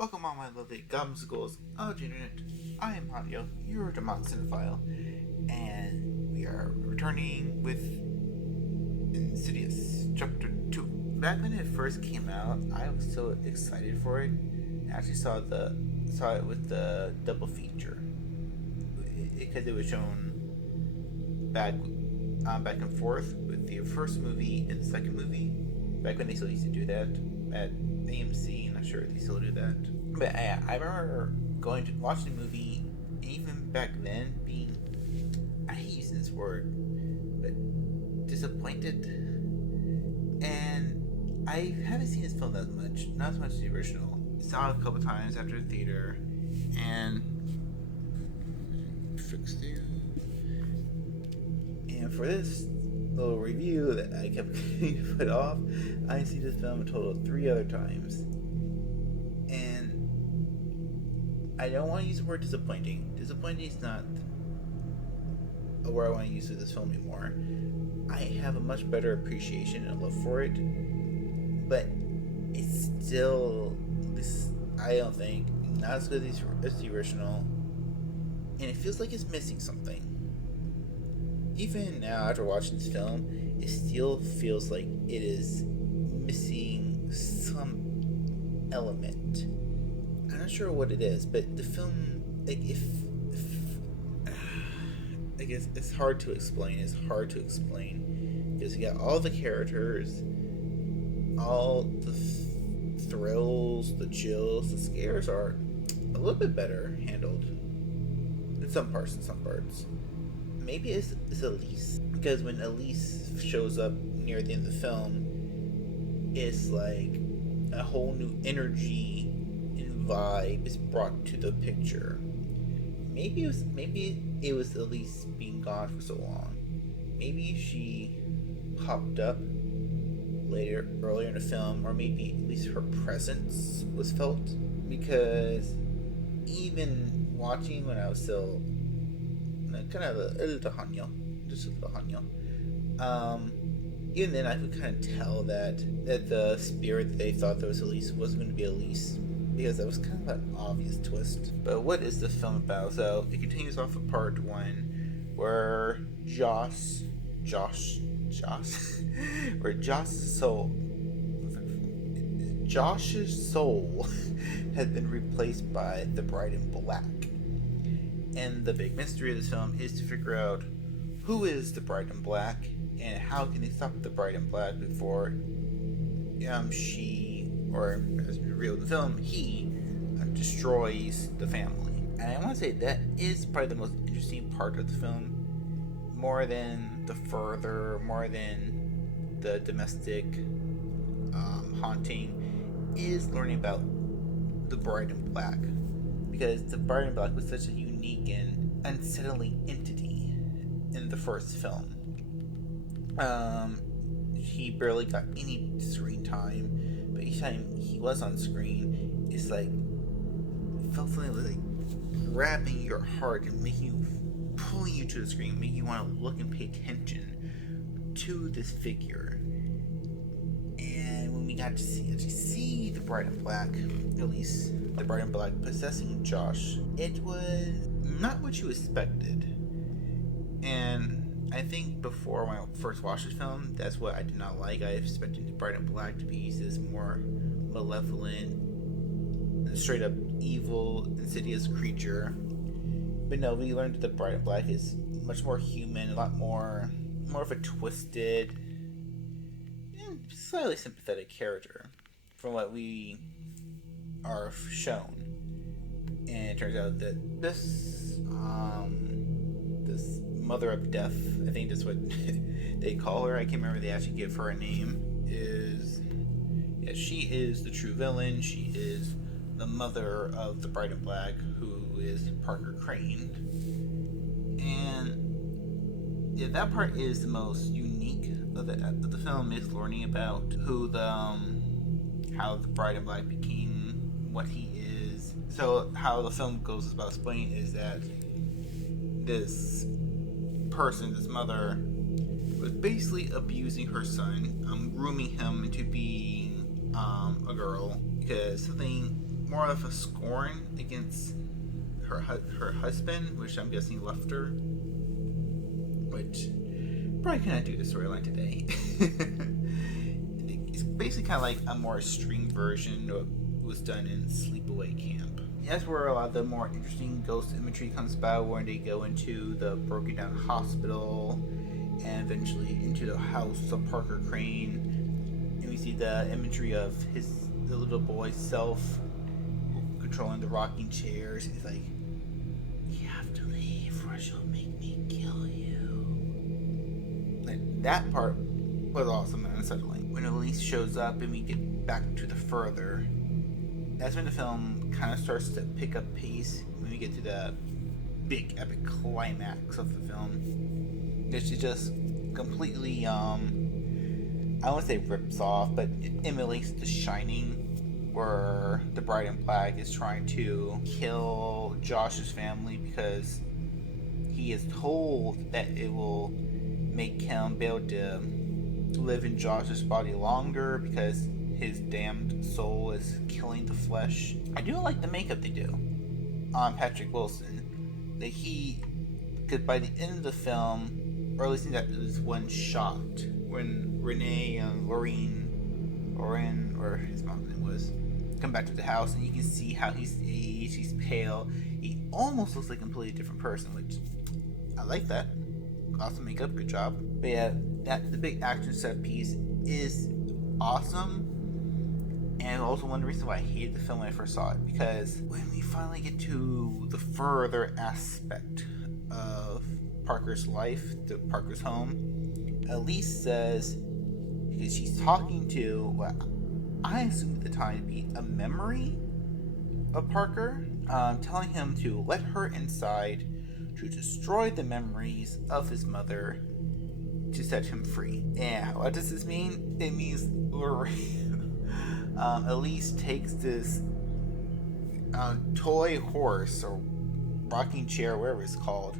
Welcome all my lovely gumsicles of the internet. I am Audio, your demonic cinephile, and we are returning with Insidious Chapter 2. Back when it first came out, I was so excited for it. I actually saw it with the double feature because it was shown back and forth with the first movie and the second movie. Back when they still used to do that at AMC, not sure if they still do that. But I remember going to watch the movie, and even back then being, I hate using this word, but disappointed. And I haven't seen this film that much, not as much as the original. I saw it a couple times after the theater, and fix you. And for this little review that I kept getting to put off, I see this film a total of 3 other times. And I don't want to use the word disappointing. Disappointing is not a word I want to use with this film anymore. I have a much better appreciation and love for it. But it's still, I don't think, not as good as the original. And it feels like it's missing something. Even now, after watching this film, it still feels like it is missing some element. I'm not sure what it is, but the film, like, if I guess it's hard to explain. It's hard to explain because you got all the characters, all the thrills, the chills, the scares are a little bit better handled in some parts. Maybe it's Elise, because when Elise shows up near the end of the film, it's like a whole new energy and vibe is brought to the picture. Maybe it was Elise being gone for so long. Maybe she popped up earlier in the film, or maybe at least her presence was felt, because even watching when I was still kind of a little hanyo, just a little hanyo. Even then, I could kind of tell that the spirit that they thought that was Elise wasn't going to be Elise, because that was kind of an obvious twist. But what is the film about? So it continues off of part 1, where where Josh's soul has been replaced by the bride in black. And the big mystery of this film is to figure out who is the bride in black and how can they stop the bride in black before she, or as revealed in the film, he destroys the family. And I want to say that is probably the most interesting part of the film, more than the domestic haunting, is learning about the bride in black, because the bride in black was such a unique and unsettling entity in the first film. He barely got any screen time, but each time he was on screen, it's like it felt something like grabbing your heart and pulling you to the screen, making you want to look and pay attention to this figure. And when we got to see the bride in black, at least the bride in black possessing Josh, it was not what you expected. And I think before, when I first watched this film, that's what I did not like. I expected the bride in black to be this more malevolent and straight up evil, insidious creature. But no, we learned that the bride in black is much more human, a lot more of a twisted and slightly sympathetic character from what we are shown. And it turns out that this mother of death, I think that's what they call her, I can't remember, they actually give her a name, she is the true villain. She is the mother of the bride in black, who is Parker Crane. And yeah, that part is the most unique of the film, is learning about how the bride in black became what he is. So how the film goes about explaining is that this mother, was basically abusing her son, grooming him into being a girl, because something more of a scorn against her husband, which I'm guessing left her, which probably cannot do the storyline today. It's basically kind of like a more extreme version of what was done in Sleepaway Camp. That's where a lot of the more interesting ghost imagery comes about, where they go into the broken down hospital and eventually into the house of Parker Crane, and we see the imagery of the little boy's self controlling the rocking chairs. He's like, "You have to leave, or she'll make me kill you." And that part was awesome and unsettling. When Elise shows up and we get back to the further, that's when the film kind of starts to pick up pace. When we get to the big epic climax of the film, which is just completely I won't say rips off, but it emulates The Shining, where the bride in black is trying to kill Josh's family because he is told that it will make him be able to live in Josh's body longer because his damned soul is killing the flesh. I do like the makeup they do on Patrick Wilson. That because by the end of the film, or at least in that one shot, when Renee and Lauren, or his mom's name was, come back to the house, and you can see how he's aged, he's pale. He almost looks like a completely different person, which I like that. Awesome makeup, good job. But yeah, the big action set piece is awesome. And also one of the reasons why I hated the film when I first saw it, because when we finally get to the further aspect of Parker's life, Parker's home, Elise says, because she's talking to what I assumed at the time to be a memory of Parker, telling him to let her inside to destroy the memories of his mother to set him free. And what does this mean? It means Elise takes this toy horse or rocking chair, whatever it's called,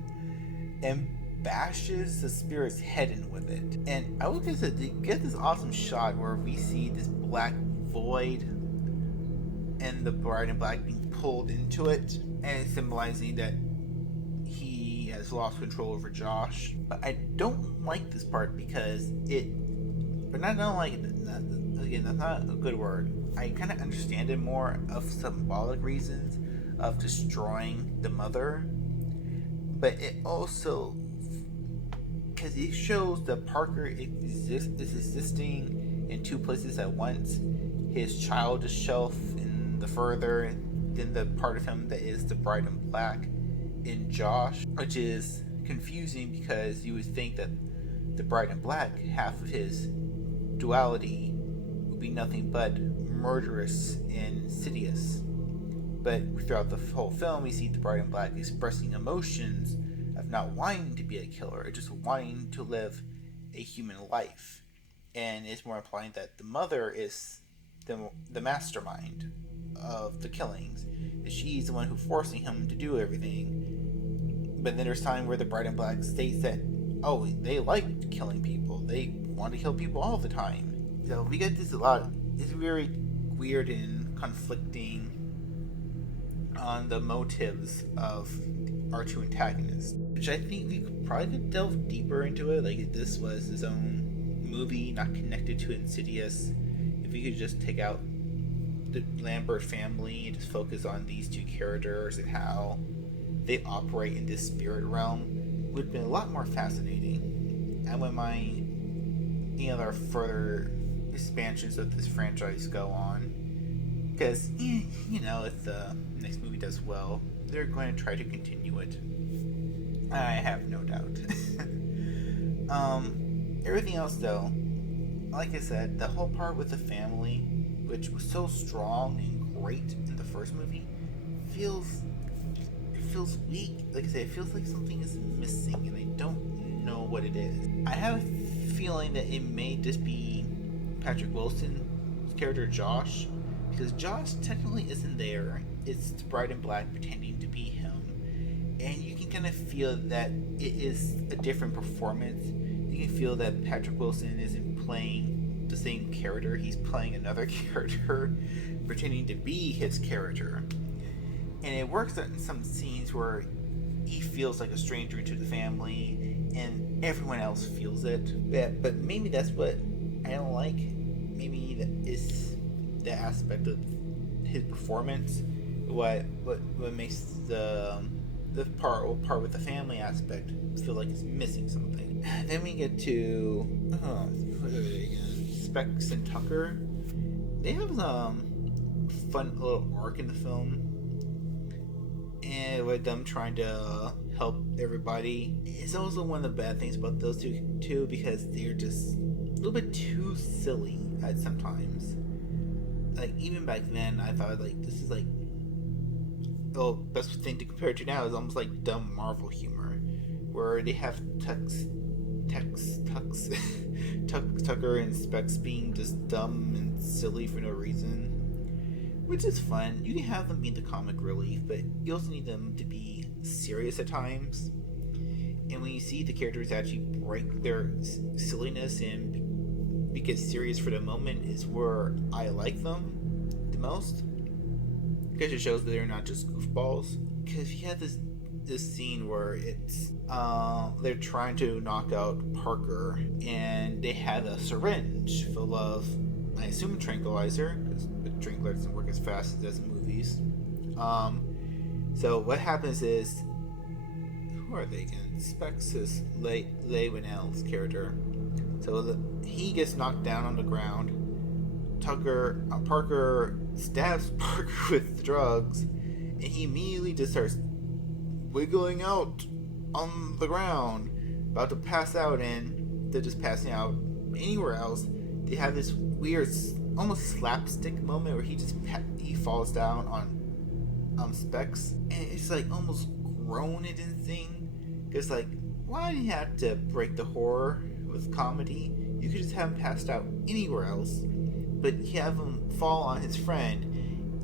and bashes the spirit's head in with it. And I would just get this awesome shot where we see this black void and the bride in black being pulled into it, and symbolizing that he has lost control over Josh. But I don't like this part because but I don't like it. Again, that's not a good word. I kind of understand it more of symbolic reasons of destroying the mother, but it also, because it shows that Parker is existing in two places at once: his childish self in the further, and then the part of him that is the bride in black in Josh, which is confusing because you would think that the bride in black, half of his duality, would be nothing but murderous and insidious. But throughout the whole film, we see the bride in black expressing emotions of not wanting to be a killer, just wanting to live a human life. And it's more implying that the mother is the mastermind of the killings. And she's the one who's forcing him to do everything. But then there's time where the bride in black states that, oh, they like killing people. They want to kill people all the time. So we get this a lot. It's very weird and conflicting on the motives of our two antagonists, which I think we probably could delve deeper into it. Like, if this was his own movie, not connected to Insidious, if we could just take out the Lambert family and just focus on these two characters and how they operate in this spirit realm, would have been a lot more fascinating. I wouldn't mind any other further expansions of this franchise go on, because if the next movie does well, they're going to try to continue it. I have no doubt. Everything else, though, like I said, the whole part with the family, which was so strong and great in the first movie, feels weak. Like I said, it feels like something is missing, and I don't know what it is. I have a feeling that it may just be Patrick Wilson's character Josh, because Josh technically isn't there. It's the bride in black pretending to be him, and you can kind of feel that it is a different performance. You can feel that Patrick Wilson isn't playing the same character. He's playing another character, pretending to be his character. And it works in some scenes where he feels like a stranger to the family, and everyone else feels it. But maybe that's what I don't like. Maybe that is the aspect of his performance. What makes the part with the family aspect feel like it's missing something. Then we get to what are they again? Specs and Tucker. They have fun little arc in the film, and with them trying to help everybody. It's also one of the bad things about those two too, because they're just a little bit too silly at sometimes. Like even back then, I thought like this is like best thing to compare it to now is almost like dumb Marvel humor, where they have Tucker and Specs being just dumb and silly for no reason, which is fun. You can have them be the comic relief, but you also need them to be serious at times. And when you see the characters actually break their silliness and get serious for the moment, is where I like them the most, because it shows that they're not just goofballs. Because you have this scene where it's they're trying to knock out Parker, and they have a syringe full of, I assume, a tranquilizer, because the tranquilizer doesn't work as fast as it does in movies. So what happens is, who are they again? Specs is Leigh Whannell's character. So he gets knocked down on the ground. Parker stabs Parker with drugs, and he immediately just starts wiggling out on the ground, about to pass out, and they're just passing out anywhere else. They have this weird, almost slapstick moment where he falls down on Specs, and it's like almost groan-inducing. Because like, why do you have to break the horror with comedy? You could just have him passed out anywhere else, but you have him fall on his friend,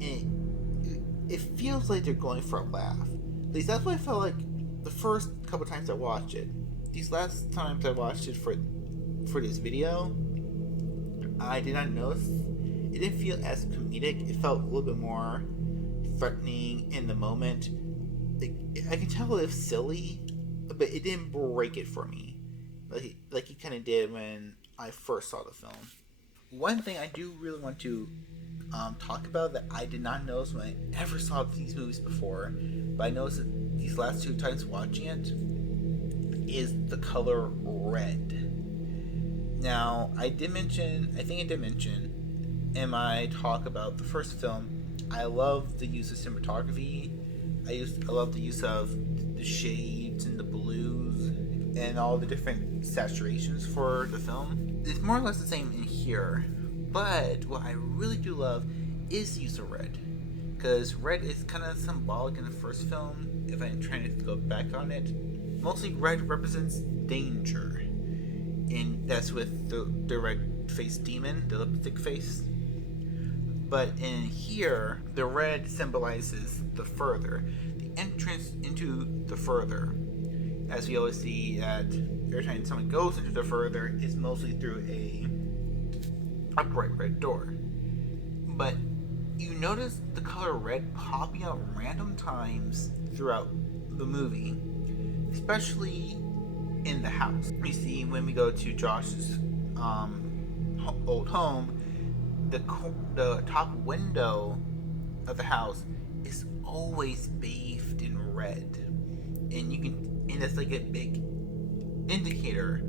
and it feels like they're going for a laugh. At least that's what I felt like the first couple times I watched it. These last times I watched it for this video, I did not notice. It didn't feel as comedic. It felt a little bit more threatening in the moment. Like, I can tell it's silly, but it didn't break it for me, like it kind of did when I first saw the film. One thing I do really want to talk about that I did not notice when I ever saw these movies before, but I noticed it these last two times watching it, is the color red. Now, I think I did mention in my talk about the first film, I love the use of cinematography. I love the use of the shades and the blues and all the different saturations for the film. It's more or less the same in here, but what I really do love is the use of red, because red is kind of symbolic in the first film. If I'm trying to go back on it, mostly red represents danger, and that's with the red faced demon, the lipstick face. But in here, the red symbolizes the further, the entrance into the further. As we always see at every time someone goes into the further, is mostly through a upright red door. But you notice the color red popping out random times throughout the movie, especially in the house. You see when we go to Josh's old home, the top window of the house is always bathed in red, and it's like a big indicator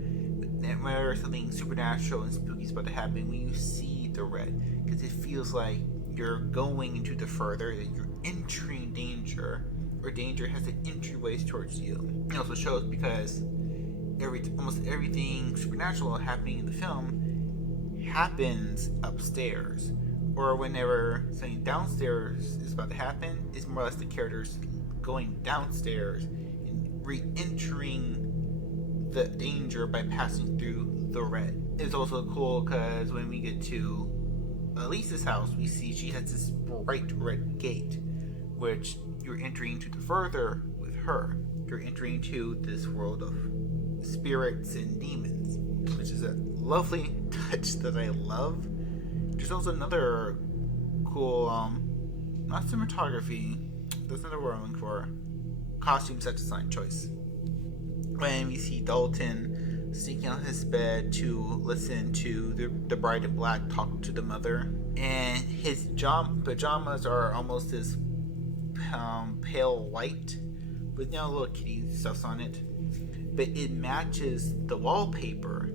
that whenever something supernatural and spooky is about to happen, when you see the red, because it feels like you're going into the further, that you're entering danger, or danger has an entryways towards you. It also shows because almost everything supernatural happening in the film happens upstairs, or whenever something downstairs is about to happen, it's more or less the characters going downstairs and re-entering the danger by passing through the red. It's also cool because when we get to Elise's house, we see she has this bright red gate, which you're entering to the further with her. You're entering to this world of spirits and demons, which is a lovely touch that I love. There's also another cool, not cinematography, that's not the word I'm looking for, costume set design choice. When we see Dalton sneaking on his bed to listen to the bride in black talk to the mother, and his pajamas are almost this pale white with little kitty stuffs on it, but it matches the wallpaper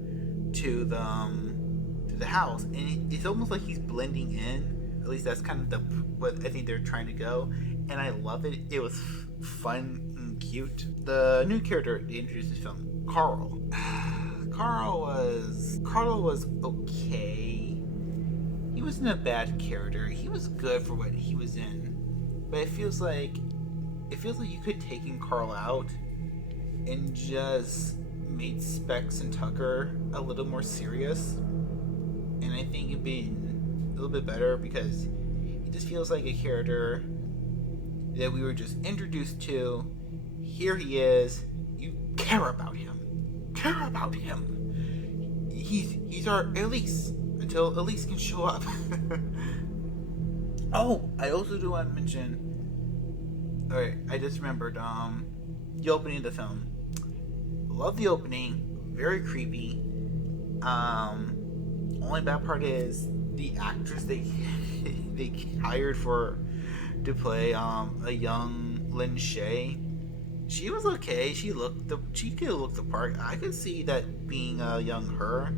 to the house, and it's almost like he's blending in. At least that's kind of what I think they're trying to go, and I love it. It was fun and cute. The new character they introduced in the film, Carl. Carl was okay. He wasn't a bad character. He was good for what he was in, but it feels like you could have taken Carl out and just made Specs and Tucker a little more serious, and I think it'd be a little bit better, because he just feels like a character that we were just introduced to. Here he is. You care about him. He's our Elise until Elise can show up. Oh, I also do want to mention. Alright, I just remembered the opening of the film. Love the opening. Very creepy. Only bad part is the actress they hired to play a young Lin Shaye. She was okay. She could look the part. I could see that being a young her,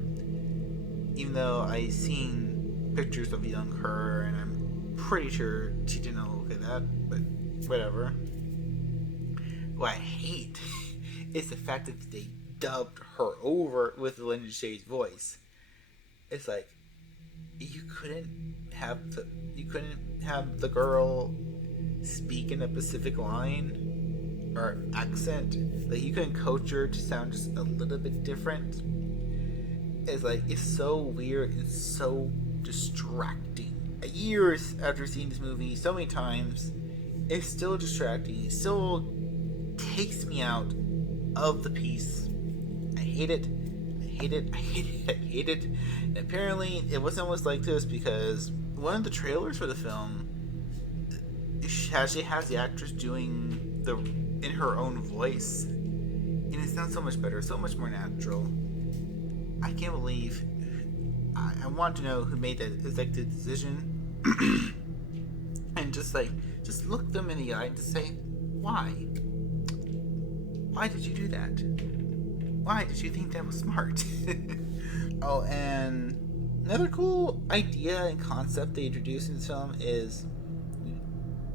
even though I seen pictures of young her, and I'm pretty sure she didn't look at that. But whatever. What I hate is the fact that they dubbed her over with Lin Shaye's voice. It's like you couldn't have the girl speak in a Pacific line or accent. Like, you couldn't coach her to sound just a little bit different. It's so weird and so distracting. Years after seeing this movie so many times, it's still distracting. It still takes me out of the piece. I hate it. And apparently, it wasn't always like this, because one of the trailers for the film actually has the actress doing in her own voice, and it sounds so much better, so much more natural. I can't believe. I want to know who made that executive decision, and just look them in the eye and just say, why? Why did you do that? Why did you think that was smart? Oh, and another cool idea and concept they introduced in this film is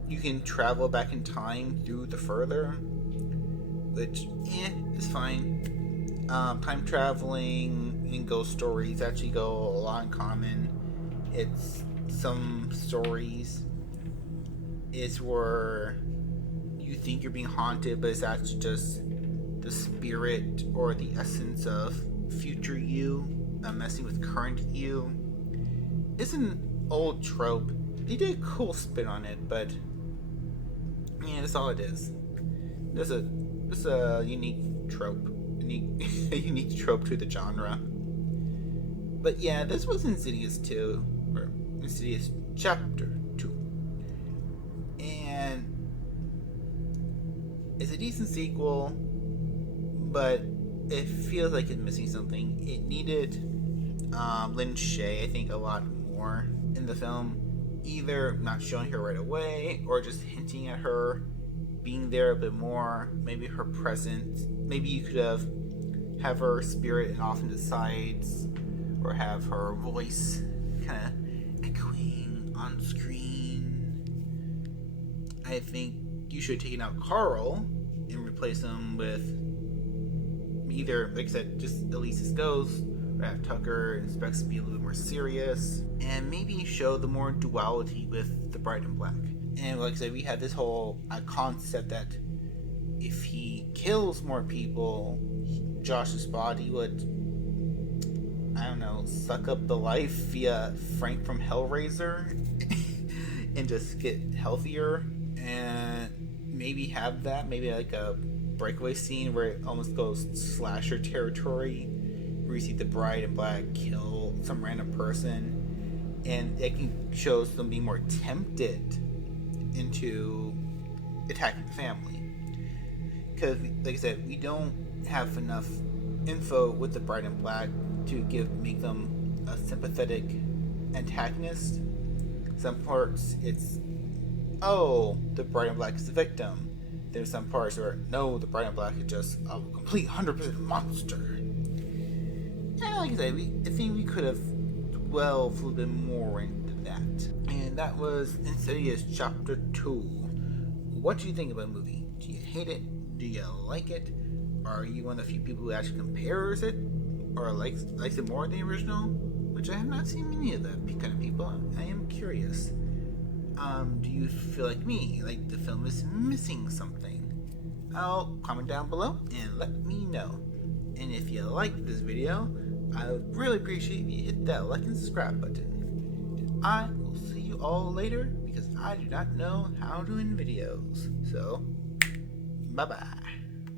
you can travel back in time through the further, which, is fine. Time traveling and ghost stories actually go a lot in common. It's some stories is where you think you're being haunted, but it's actually just the spirit or the essence of future you messing with current you. It's an old trope. They did a cool spin on it, but that's all it is. It's a unique trope, a unique trope to the genre. But yeah, this was Insidious 2, or Insidious Chapter 2, and it's a decent sequel, but it feels like it's missing something. It needed Lin Shaye, I think, a lot more in the film. Either not showing her right away, or just hinting at her being there a bit more. Maybe her presence. Maybe you could have her spirit and off into the sides, or have her voice kind of echoing on screen. I think you should have taken out Carl and replace him with either, like I said, just Elise's ghost, or have Tucker and Specs be a little bit more serious, and maybe show the more duality with the Bride in Black. And like I said, we had this whole concept that if he kills more people, Josh's body would, I don't know, suck up the life via Frank from Hellraiser and just get healthier, and maybe have that, maybe like a breakaway scene where it almost goes slasher territory, where you see the bride in black kill some random person, and it can show them being more tempted into attacking the family. Because, like I said, we don't have enough info with the bride in black to make them a sympathetic antagonist. Some parts it's, oh, the bride in black is the victim. There's some parts where, no, the bride in black is just a complete 100% monster. And like I said, I think we could have delved a little bit more into that. And that was Insidious Chapter 2. What do you think about the movie? Do you hate it? Do you like it? Are you one of the few people who actually compares it? Or likes it more than the original? Which I have not seen many of that kind of people. I am curious. Do you feel like me? Like the film is missing something? I'll comment down below and let me know. And if you liked this video, I would really appreciate if you hit that like and subscribe button. I will see you all later because I do not know how to end videos. So, bye bye.